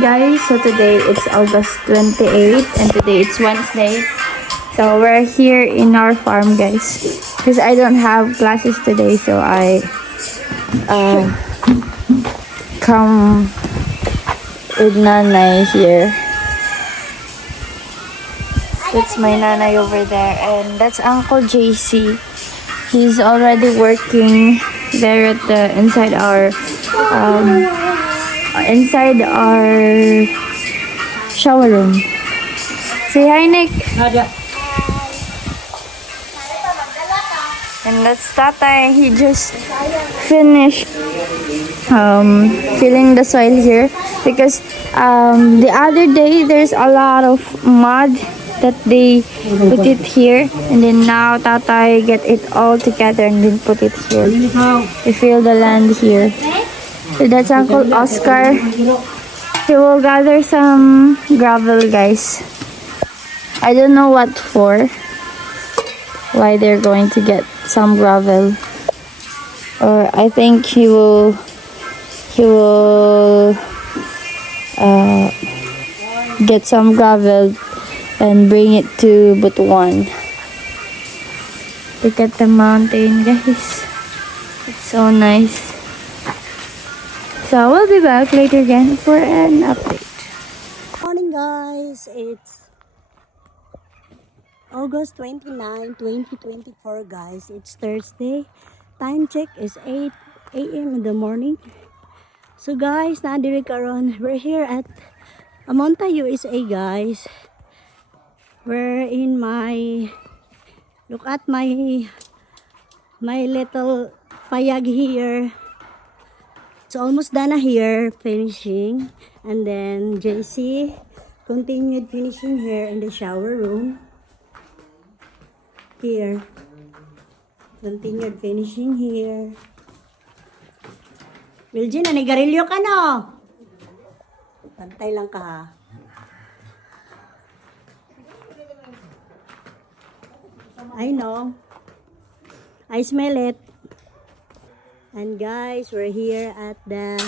guys, so today it's August 28th and today it's Wednesday. So we're here in our farm guys because I don't have classes today, so I come with Nanay here. That's my Nanay over there, and that's Uncle JC. He's already working there at the inside our shower room. Say hi, Nick. And that's Tatay. He just finished filling the soil here because the other day there's a lot of mud that they put it here, and then now Tatay get it all together and then put it here. We fill the land here. So that's Uncle Oscar. He will gather some gravel, guys. I don't know what for. Why they're going to get some gravel. Or I think he will get some gravel and bring it to Butuan. Look at the mountain, guys. It's so nice. So we'll be back later again for an update. Morning guys, it's August 29, 2024 guys. It's Thursday. Time check is 8 a.m. in the morning. So guys, nadiri karon. We're here at Amonta, USA guys. We're in look at my little payag here. It's almost done here, finishing. And then JC continued finishing here in the shower room. Here. Continued finishing here. Biljin, nanigarilyo ka no? Pantay lang ka ha. I know. I smell it. And guys, we're here at the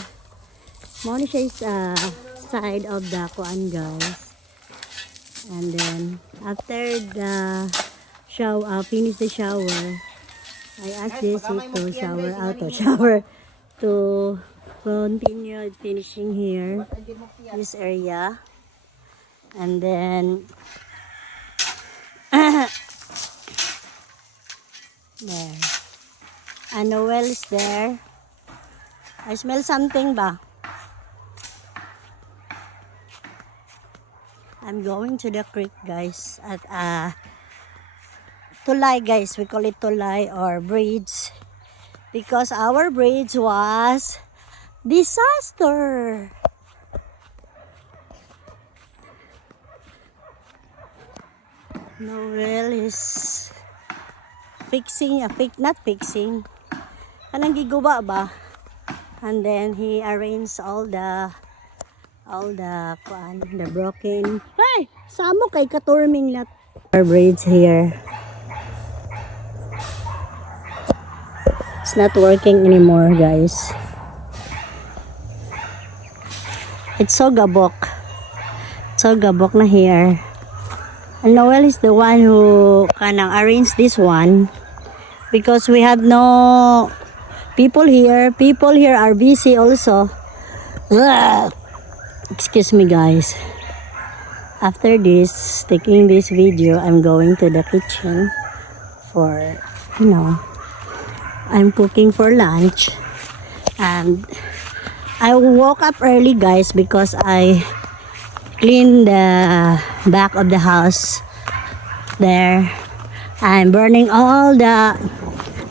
Monishay's side of the Kuan guys. And then after the finish the shower, I asked JC to shower to continue finishing here this area. And then there. And Noel is there. I smell something ba? I'm going to the creek guys at Tulay guys. We call it Tulay or bridge because our bridge was disaster. Noel is not fixing. Kanang giguba ba? And then he arranged all the broken. Hey, samo kay katurming lat. Our bridge here. It's not working anymore, guys. It's so gabok. So gabok na here. And Noel is the one who kanang arranged this one because we have no people here. People here are busy also. Ugh. Excuse me guys. After this, taking this video, I'm going to the kitchen for, I'm cooking for lunch. And I woke up early guys because I cleaned the back of the house there. I'm burning all the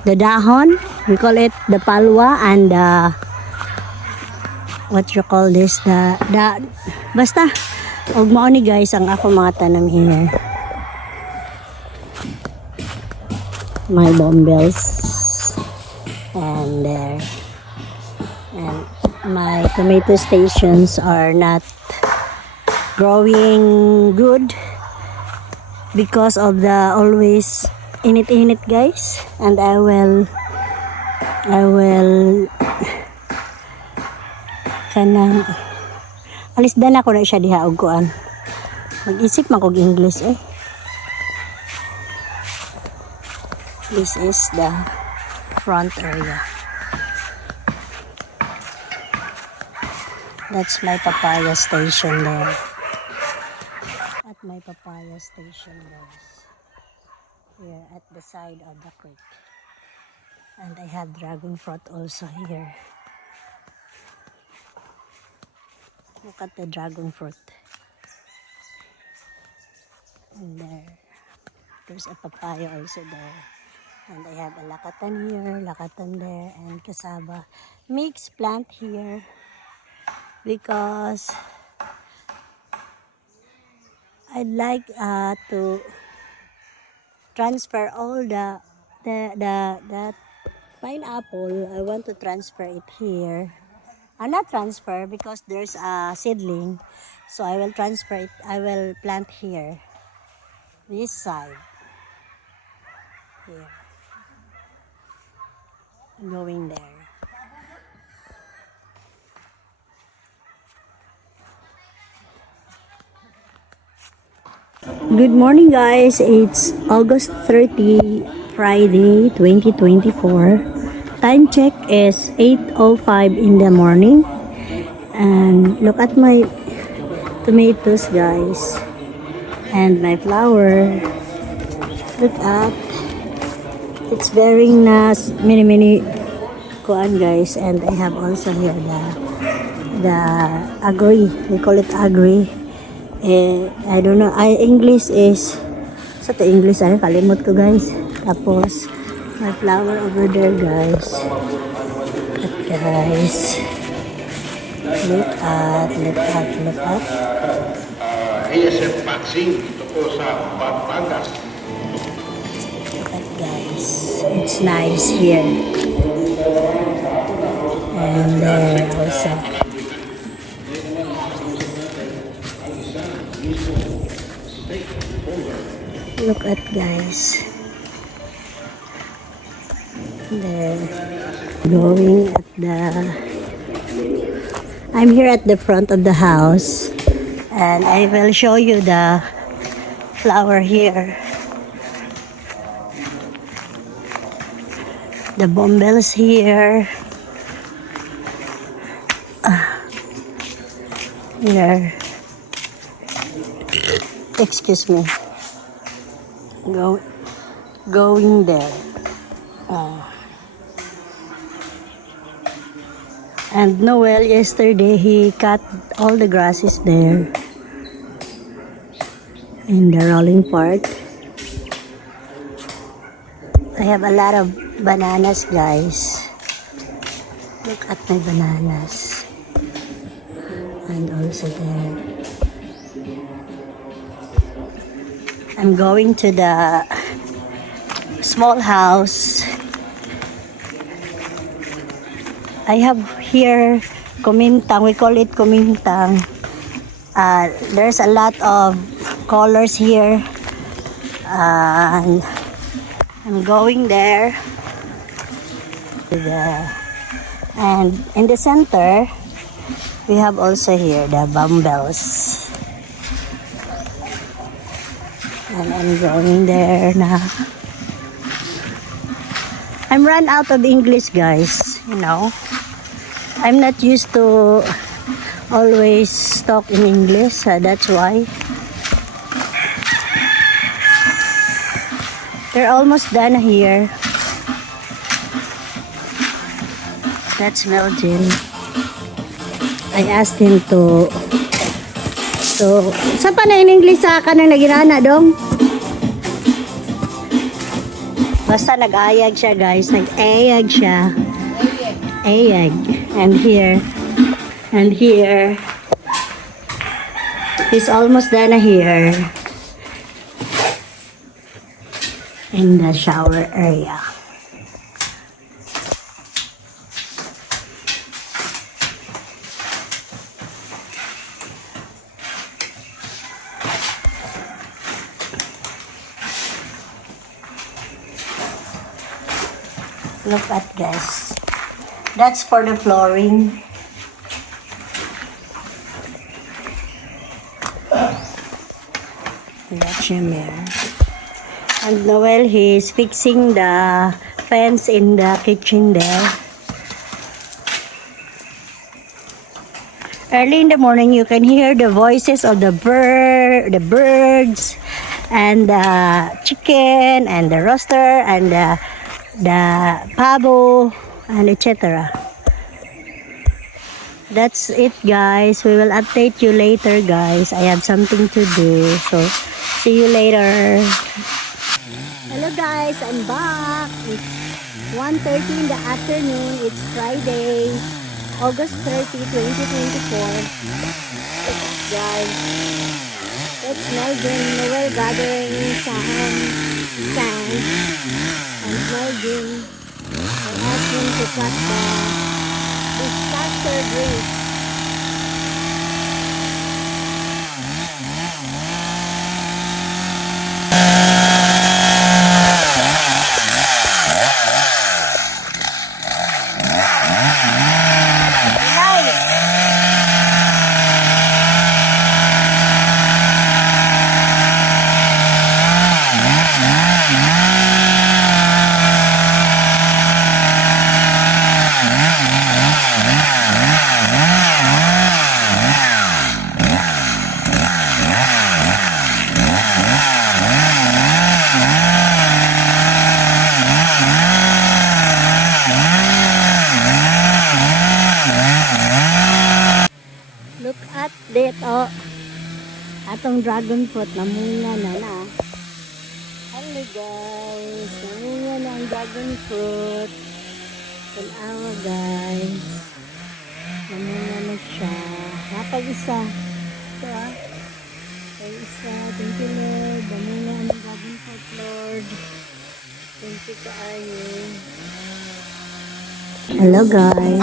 dahon. We call it the palwa and what you call this, basta og mao ni guys ang ako mga tanom here. My bombills and there, and my tomato stations are not growing good because of the always init guys, and I will kanang Alis dan ako na siya diha og kuan. Mag-isip man kog English eh. This is the front area. That's my papaya station there. At my papaya station guys. Here at the side of the creek. And I have dragon fruit also here. Look at the dragon fruit. And there's a papaya also there. And I have a lakatan here, lakatan there, and cassava. Mixed plant here. Because I'd like to transfer all the pineapple. I want to transfer it here. Not transfer because there's a seedling, so I will transfer it. I will plant here, this side, here, going there. Good morning guys, it's August 30, Friday 2024. Time check is 8:05 in the morning. And look at my tomatoes guys. And my flower. Look at, it's bearing na many kuan guys. And I have also here the agri, we call it agri. I don't know, English is, sa to English ay kalimot ko guys. Tapos my flower over there guys. At guys, look at ASF Patsing dito po sa Pampanga. look at guys, it's nice here. And there also, look at guys, there, going at I'm here at the front of the house, and I will show you the flower here, the bombills here, here, excuse me, going there. And Noel yesterday he cut all the grasses there in the rolling part. I have a lot of bananas guys. Look at my bananas. And also there. I'm going to the small house. I have here kumintang, we call it kumintang. There's a lot of colors here. And I'm going there. And in the center, we have also here the bumbles. And I'm going there now. I'm run out of English guys, you know. I'm not used to always talk in English, that's why. They're almost done here. That's Melvin. I asked him to saan pa na in English sa ka nang nagirana dong? Basta nag-ayag siya guys, nag-ayag siya. Ayag. And here, he's almost done here in the shower area. Look at this. That's for the flooring. That's him here. And Noel, he's fixing the fence in the kitchen there. Early in the morning, you can hear the voices of the birds, and the chicken, and the rooster, and the pavo, and etc. That's it, guys. We will update you later, guys. I have something to do, so see you later. Hello, guys. I'm back. It's 1:30 in the afternoon. It's Friday, August 30, 2024. Guys, it's Melvin Noel gathering some sand and Melvin and ask him to cut the tractor grate. Look at dito. Atong dragon fruit, namunga na. Hello guys, namunga na ang dragon fruit. Tanawa guys. Namunga na siya. Napag-isa. Ito Pag-isa. Thank you Lord. Namunga ang dragon fruit Lord. Thank you kaayo. Hello guys.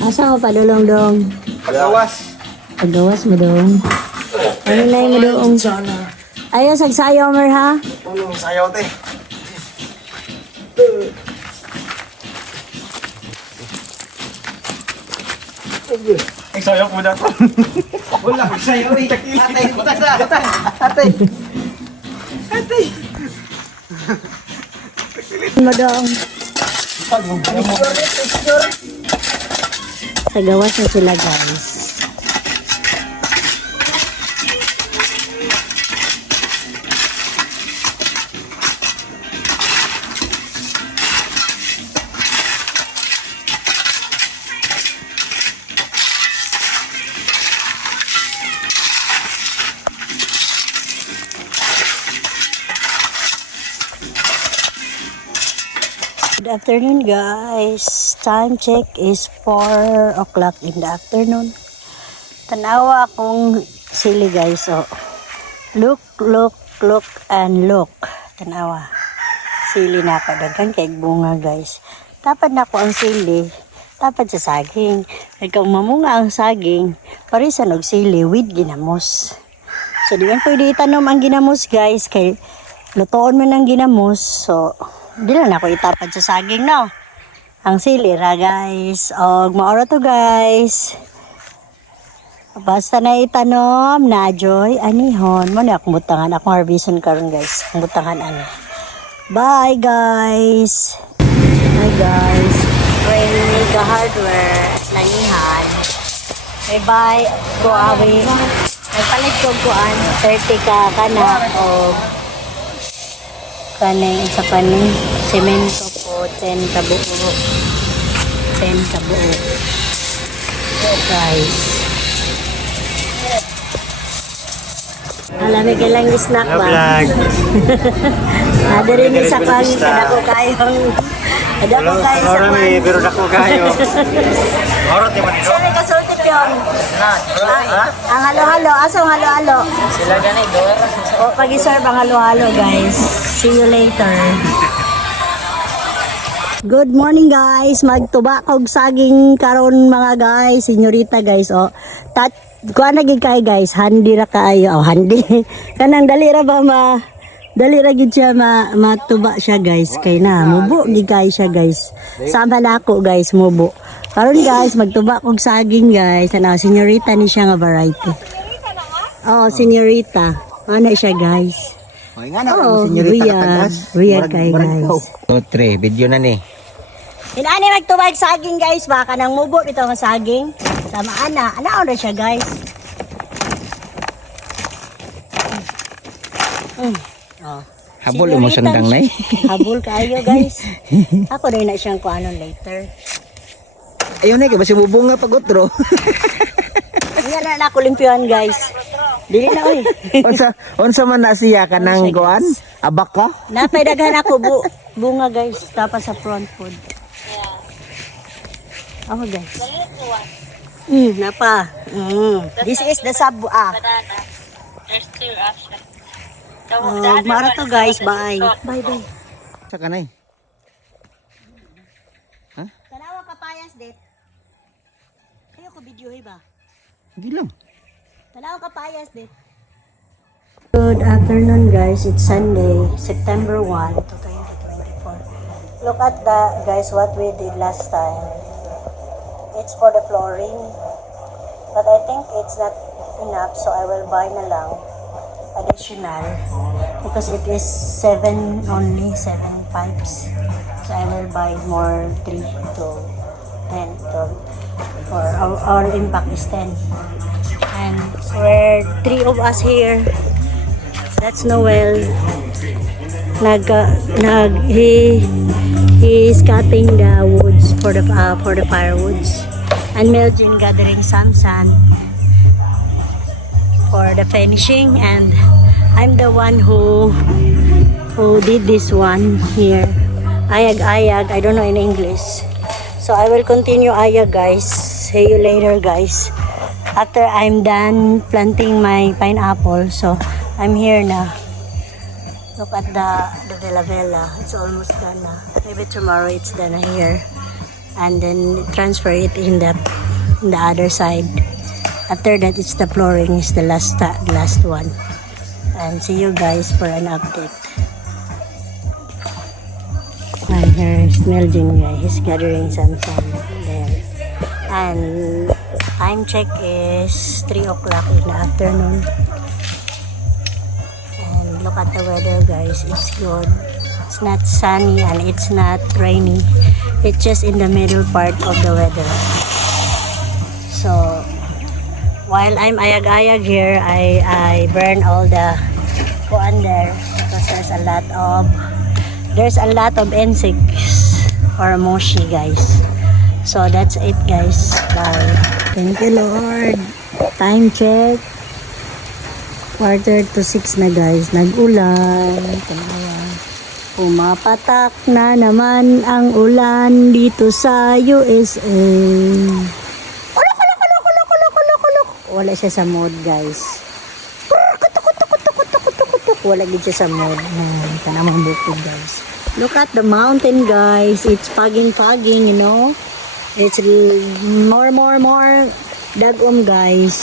Asa mo pa dulong dong? Pagawas. Pagawas mo dong. Ano na yung dong? Ayaw sagsayaw mer ha? Tulong sayaw te. Ay sayaw ko na to. Wala ko sayaw eh. Atay, atay. Atay. Mo dong. Tagawas na sila guys. Good afternoon guys. Time check is 4 o'clock in the afternoon. Tanawa akong sili guys. Oh. Look and look. Tanawa. Sili na pa daghan kay bunga guys. Tapad na ko ang sili. Tapad sa saging. Kay kung mamunga ang saging, parisan og sili with ginamos. So di man pwede itanom ang ginamos guys kay lutoon man ang ginamos. So di lang ako itapad sa saging, no? Ang sili ra, guys. O, maoro to, guys. Basta na itanom, na joy, anihon. Mo na akong butangan. Akong harveston karon guys. Akong butangan, ano. Bye, guys. Hi, guys. When the hardware, nanihan. Bye-bye. Go away. Nagpalit ko kuan. 30 ka na. O, kaning isa kaning semento po 10 kabuo 10 kabuo guys. Alam mo kailang snack ba? Ada rin isa pang kada ko kayong ada ko kayo sa kwan pero dako kayo. Orot di man ito. saan kasulti yung ang halo-halo asong halo-halo Sila ganay do. o pag-serve ang halo-halo guys. See you later. Good morning guys. Magtuba kog saging karon mga guys, senyorita guys. O kuha na gid kay guys, handi ra kaayo. Oh, handi. Kanang dali ra ba dali ra gid siya matuba siya guys. Kay na mubo gid kay siya guys. Sama na ako guys, mubo. Karon guys, magtuba kog saging guys. Ana senyorita ni siya nga variety. Oh, senyorita. Ano siya, guys? Okay nga na, Oh, senyorita Riyad. katagas. Riyad kay guys. 2, 3, video na ni. Inani magtubag saging, guys. Baka nang mubo ito ang saging. Sama ana. Ano na siya, guys? Oh. Habol mo sandang na eh. Habol kayo, guys. Ako rin na siyang kuanon later. Ayun na, kasi bubunga pag utro. Yan na ako limpyuhan, guys. Dili na, oy. Unsa man na siya ka ng Siya, kuan? guys. Abak ka? Napaidaghan ako bunga, guys. Tapos sa front food. Ako, guys. Napa. This is the sub. There's two options. Mara to, guys. Bye. Bye. Sa kanay. Tanawa kapayas, dit. Ayoko video, ba? Hindi lang. Tanawa kapayas, dit. Good afternoon, guys. It's Sunday, September 1, 2024. Look at that, guys, what we did last time. It's for the flooring. But I think it's not enough, so I will buy na lang additional because it is 7 pipes. So I will buy more 3 to 10 to for our impact is 10. And we're 3 of us here. That's Noel. He is cutting the woods for the firewoods, and Melvin gathering some sand for the finishing, and I'm the one who did this one here. Ayag, I don't know in English. So I will continue ayag, guys. See you later, guys. After I'm done planting my pineapple, so I'm here now. Look at the Vela Vela. It's almost done na. Maybe tomorrow it's done here. And then transfer it in the other side. After that, it's the flooring is the last one. And see you guys for an update. And here's Meljin, he's gathering some sand there. And time check is 3 o'clock in the afternoon. And look at the weather, guys. It's good. It's not sunny and it's not rainy. It's just in the middle part of the weather. So while I'm ayag-ayag here, I burn all the kuan there because there's a lot of insects or moshi, guys. So that's it, guys. Bye. Thank you, Lord. Time check. 5:45 na, guys. Nag-ulan. Tanawa. Pumapatak na naman ang ulan dito sa USA. Wala siya sa mood, guys. Wala din siya sa mood. Kanamang bukid, guys. Look at the mountain, guys. It's fogging, you know. It's more dagom, guys.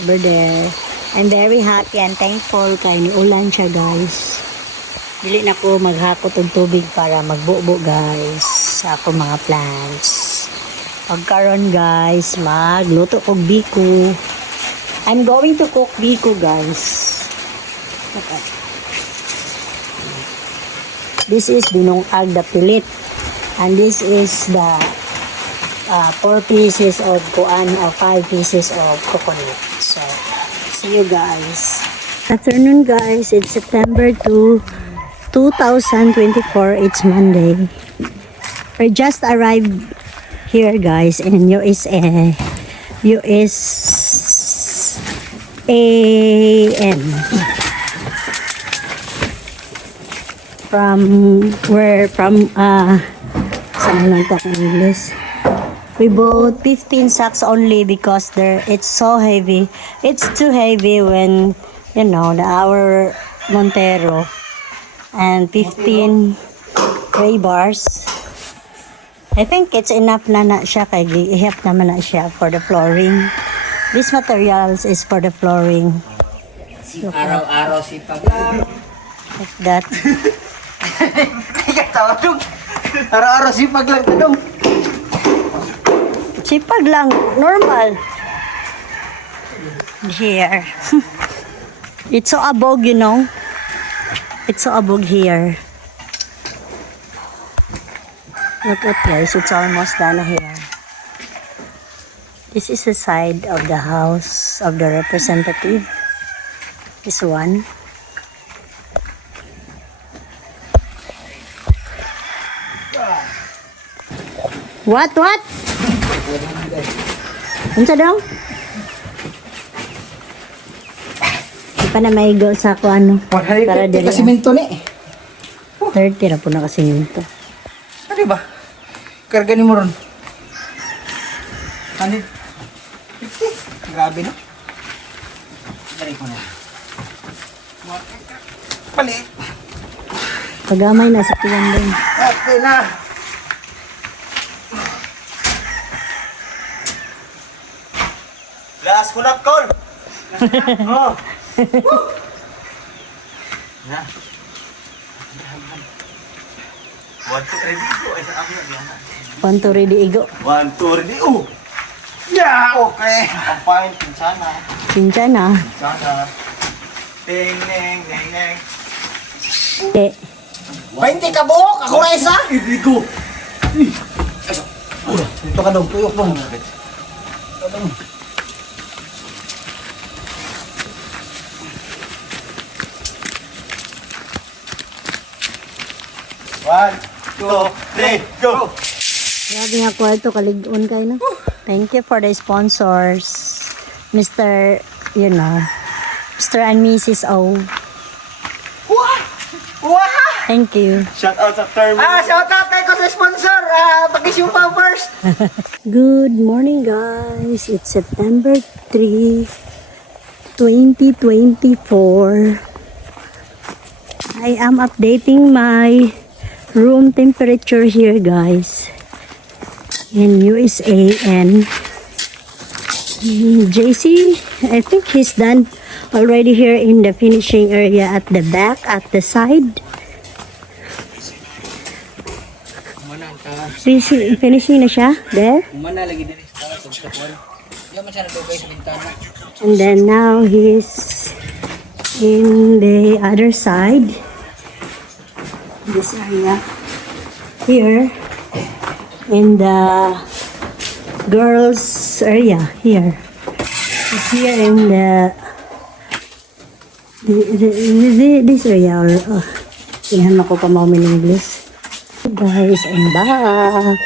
Over there. I'm very happy and thankful kay ni ulan siya, guys. Dili na ko maghakot og tubig para magbubo, guys, sa ako mga plants. Pagkaron, guys, magluto kog biko. I'm going to cook biko, guys. Okay. This is binong agda pilit. And this is the 4 pieces of kuan or 5 pieces of coconut. So, see you guys. Afternoon, guys. It's September 2, 2024. It's Monday. We just arrived here, guys, in USA. Saan lang talk in English? We bought 15 sacks only because it's so heavy. It's too heavy when, you know, our Montero. And 15 gray bars. I think it's enough na siya kay ihap naman na siya for the flooring. This materials is for the flooring. Araw-araw sipag lang. Like that. Katawa dong. Araw-araw sipag lang ito dong. Sipag lang, normal. Here. It's so abog, you know. It's so abog here. Look at guys, it's almost done here. This is the side of the house of the representative. This one. What? Unsa daw? Di pa na maigo sa ako ano. Para dili. Kasi minto ni. 30 na po na kasi nito. Ano ba? Karga ni mo ron. Ano? 50? Grabe no? Dari ko na. Pali. Pagamay na sa tiyan din. Okay na. Last ko na, Col. Oh. Na. 1, 2, ready go. Ay, sa akin na. Panto ready igo. 1, 2, ready. Oh! Yeah! Okay. Ang fine. Pinsana. Pincha na. Pinsana. Ting, neng, neng, neng. Eh, 20 ka buhok! Ako na isa! Irigo! Ito ka daw. Tuyok daw. One, two, three, go! grabe nga kwarto, kalig-on kayo na. Thank you for the sponsors. Mr. You know, Mr. and Mrs. O. Wow! Thank you. Shout out sa term. Shout out tayo ko sa sponsor! Pag-issue pa first! Good morning guys. It's September 3, 2024. I am updating my room temperature here guys. In USA and JC, I think he's done already here in the finishing area at the back, at the side. Finishing na siya there. Mana lagi din sa pagkakwan. Yung man siya nagdugay sa bintana. And then now he's in the other side. This area here in the girls area here. It's here in this area or tingnan ako pa mo in English. Guys, I'm back.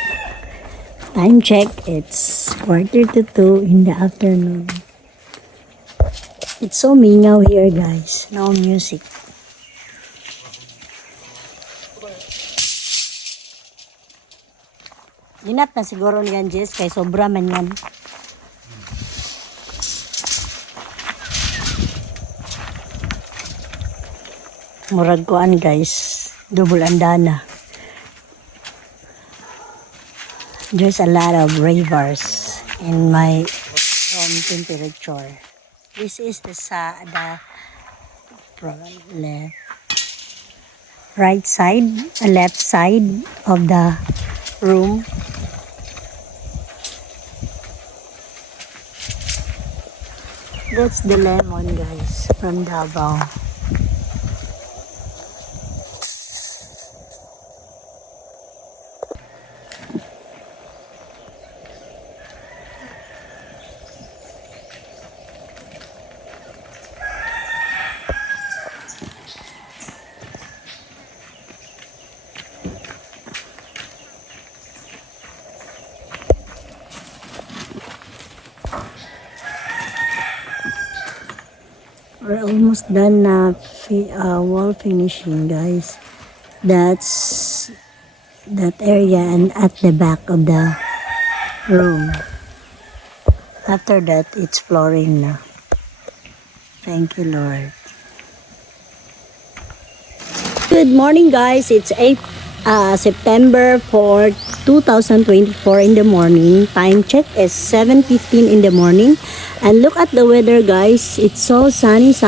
Time check, it's 1:45 in the afternoon. It's so mingaw here guys. No music. Dinat na siguro ni Jess kay sobra man yan. Murag kuan guys. Double andana. There's a lot of ravers in my room temperature. This is the right side, left side of the room. That's the lemon guys from Davao. We're almost done na wall finishing guys. That's that area and at the back of the room. After that, it's flooring na. Thank you, Lord. Good morning guys. It's September 4, 2024 in the morning. Time check is 7:15 in the morning. And look at the weather guys. It's so sunny. It's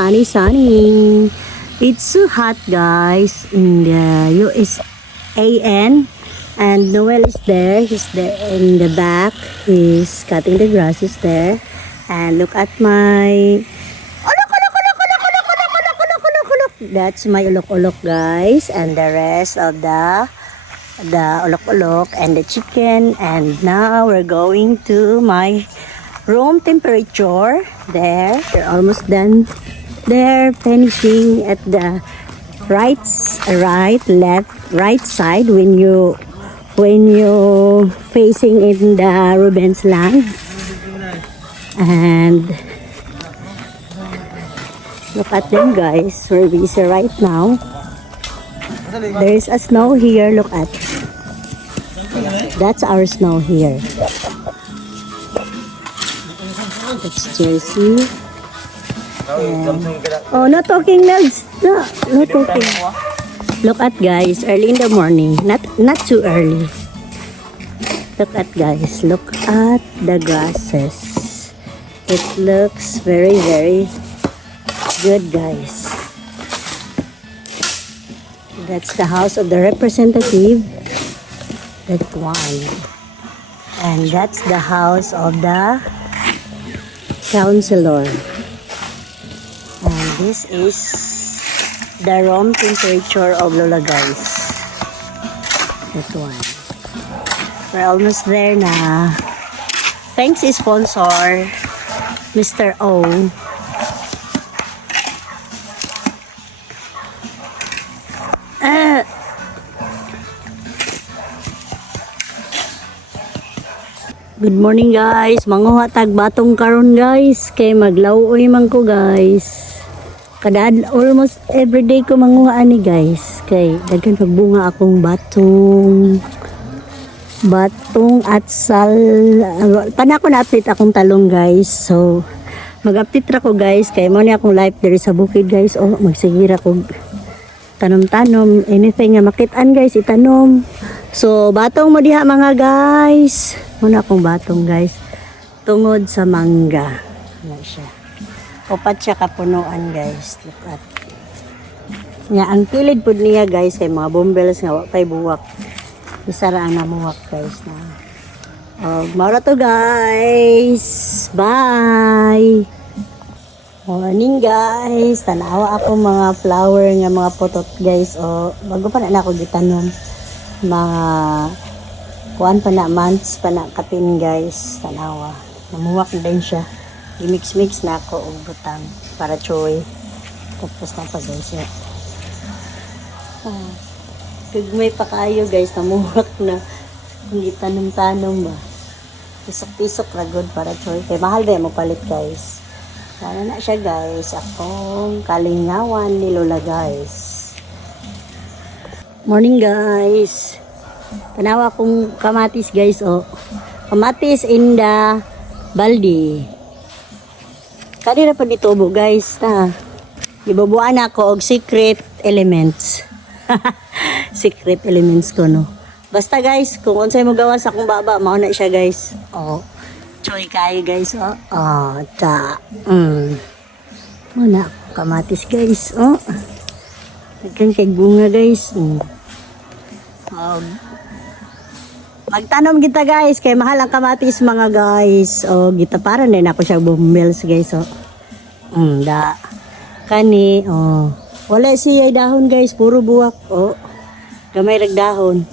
so hot guys in the USAN. And Noel is there. He's there in the back. He's cutting the grasses there. And look at my ulok. That's my ulok guys, and the rest of the ulok and the chicken. And now we're going to my room temperature. There, they're almost done. They're finishing at the right side when you facing in the Ruben's land. And look at them guys, we're busy right now. There is a snow here, look at. That's our snow here. That's Jersey. Oh, no talking, Nels. No talking. Look at guys, early in the morning. Not too early. Look at guys. Look at the grasses. It looks very, very good, guys. That's the house of the representative. That one. And that's the house of the councilor. And this is the room temperature of Lola, guys. That one. We're almost there na. Thanks sponsor, Mr. O. Good morning guys, manguha tag batong karon guys, kay maglawoy man ko guys. Almost everyday ko manguha ani guys, kay daghan pagbunga akong batong atsal. Panako na update akong talong guys, so mag-update ra ko guys, kay mo ni akong life diri sa bukid guys. O magsigira ko tanom-tanom, anything nga makitaan guys itanom. So batong mo diha mga guys. Muna akong batong guys, tungod sa mangga. Ano siya, upat siya kapunuan guys. Look at nga, ang kilid po niya guys kay mga bumbels nga wapay buwak, isaraan na muwak guys na. Maura to guys, bye. Morning guys, tanawa ako mga flower nga mga putot guys. O bago pa na ako gitanom, mga kuan pa na months pa na kapin guys, tanawa namuwak din siya. I-mix na ako og butang para choy, tapos na pa guys ya. Kagmay pa kayo guys, namuwak na, hindi tanom ba, pisok ragod para choy, kay mahal din mo palit guys. Sana na siya guys, akong kalingawan ni Lola guys. Morning guys, tanawa kong kamatis guys. O kamatis in the baldi, kanina pa nitubo guys na ibubuan ako og secret elements. Secret elements ko no, basta guys kung unsay mo gawa sa akong baba mao na siya guys. O choy kayo guys. Muna kamatis guys. Nagkan kay bunga guys. Magtanom kita guys, kay mahal ang kamatis mga guys. O gita para din ako siya bumils guys. Da kani wala siya dahon guys, puro buwak. Gamay rag dahon.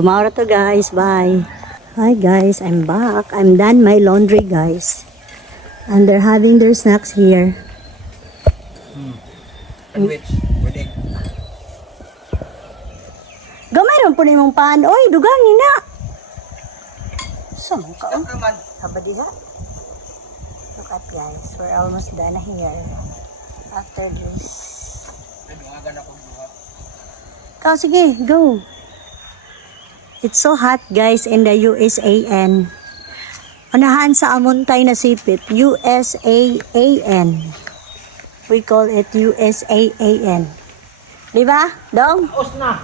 Maura to guys, bye. Hi guys, I'm back. I'm done my laundry guys, and they're having their snacks here. Sandwich, pwede. Gamay ron po na imong paan. Oy, dugangin na. Saan ka? Habadiha. Look at guys, we're almost done here. After this. Ikaw, sige, go. It's so hot guys in the USAN. Unahan sa amuntay na sipit, USAAN. We call it USAAN. Diba, Dong? Os na.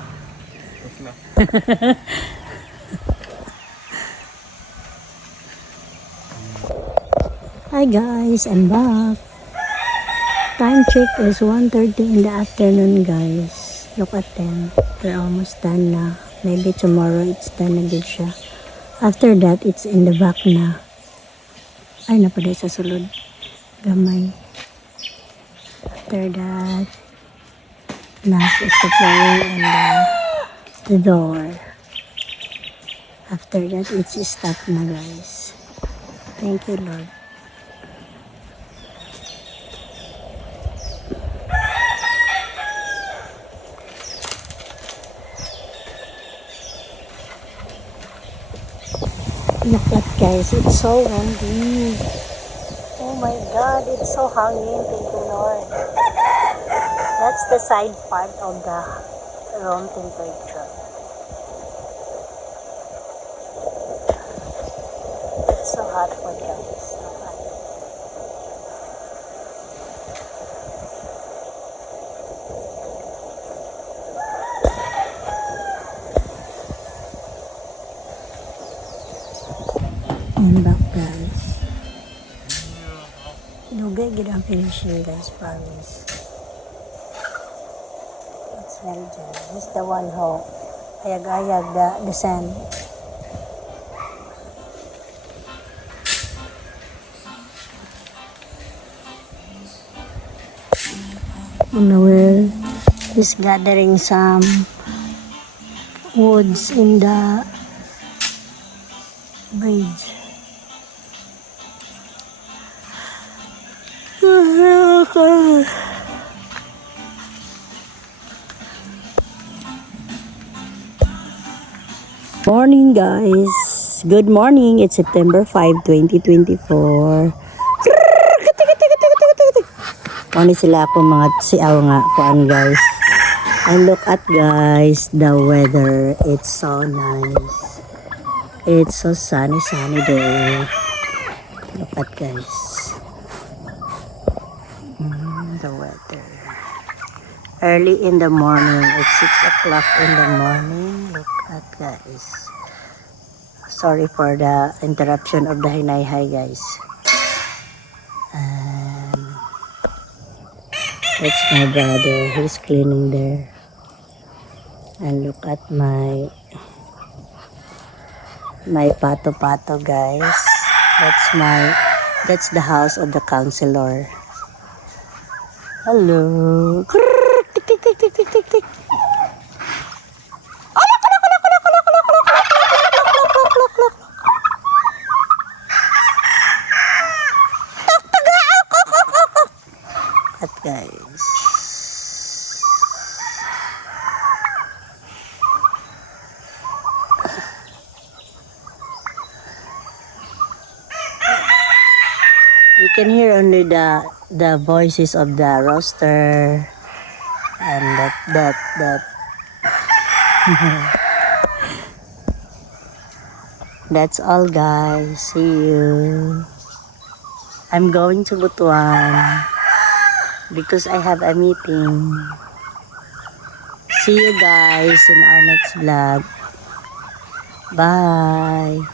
Hi guys, I'm back. Time check is 1:30 in the afternoon guys. Look at them. They're almost done na. Maybe tomorrow it's done na good siya. After that, it's in the back na. Ay, napaday sa sulod. Gamay. After that, last is the flooring and the door. After that, it's stop na guys. Thank you, Lord. Look at guys, it's so windy. Oh my God, it's so hanging. Thank you, Lord. That's the side part of the room temperature. It's so hot for guys. So hot. And back guys. Dugay gid ang finishing guys, promise. It's very dyan. This the one who ayag-ayag the sand. Noel is gathering some woods in the bridge. Morning guys. Good morning. It's September 5, 2024. Ano sila ako mga siaw nga kuan guys. And look at guys the weather. It's so nice. It's so sunny day. Look at guys. The weather. Early in the morning. It's 6 o'clock in the morning. Look at guys. Sorry for the interruption of the hinay-hay guys. That's my brother. He's cleaning there. And look at my pato-pato guys. That's the house of the counselor. Hello. Tick, tick, tick, tick, tick, tick, tick. At guys. You can hear only the voices of the rooster and that that's all guys. See you. I'm going to Butuan because I have a meeting. See you guys in our next vlog. Bye.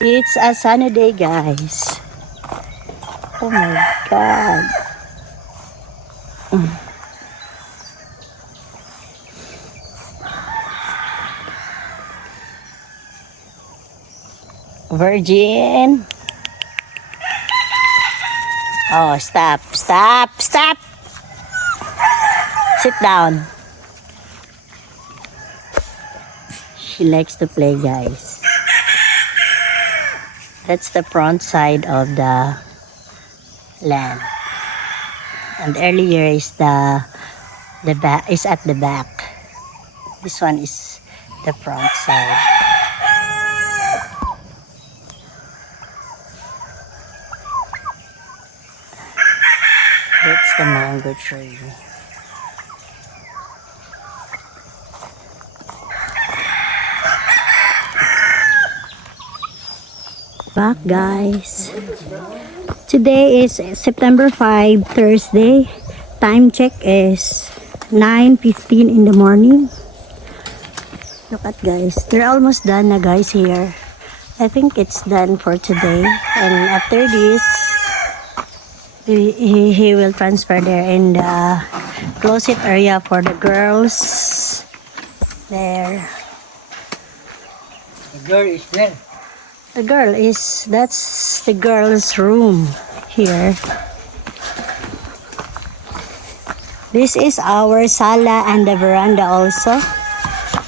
It's a sunny day guys. Oh my God. Virgin. Oh, stop. Sit down. She likes to play, guys. That's the front side of the land. And earlier is the back is at the back. This one is the front side. That's the mango tree. Back guys. Today is September 5, Thursday. Time check is 9:15 in the morning. Look at guys. They're almost done na guys here. I think it's done for today. And after this, he will transfer there in the closet area for the girls. There. The girl is there. That's the girl's room here. This is our sala and the veranda also.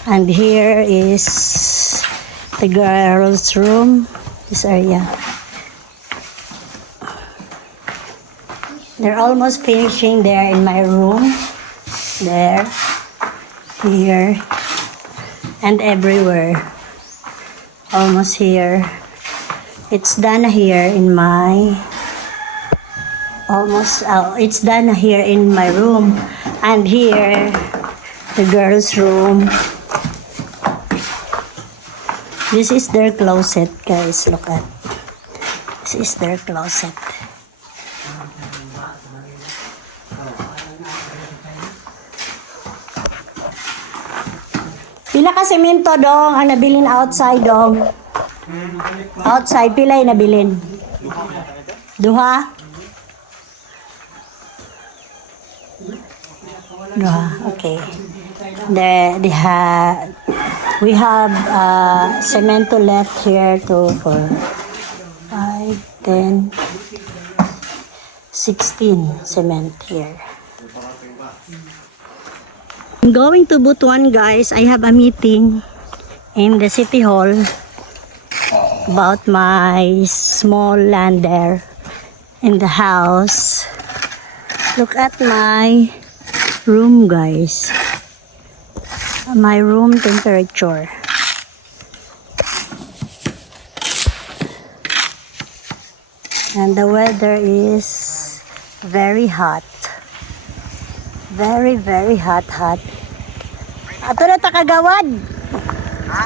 And here is the girl's room, this area. They're almost finishing there in my room. There, here, and everywhere. Almost here. It's done here in my it's done here in my room. And here, the girls' room. This is their closet, guys. Look at. This is their closet. Pila ka semento dong ang nabilin outside dong? Outside pila yung nabilin? Duha? Duha, okay. We have cemento left here for 5, 10, 16 cement here. I'm going to Butuan, guys. I have a meeting in the city hall about my small land there in the house. Look at my room, guys. My room temperature. And the weather is very hot. Very, very hot. Ato na ta kagawad. Ha?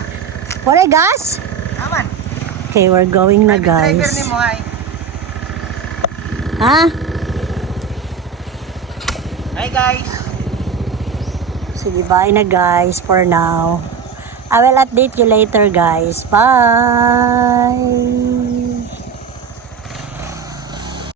Wala gas? Naman. Okay, we're going na, Driver ni guys. mo ay. Ha? Hi guys. Sige, bye na, guys, for now. I will update you later, guys. Bye!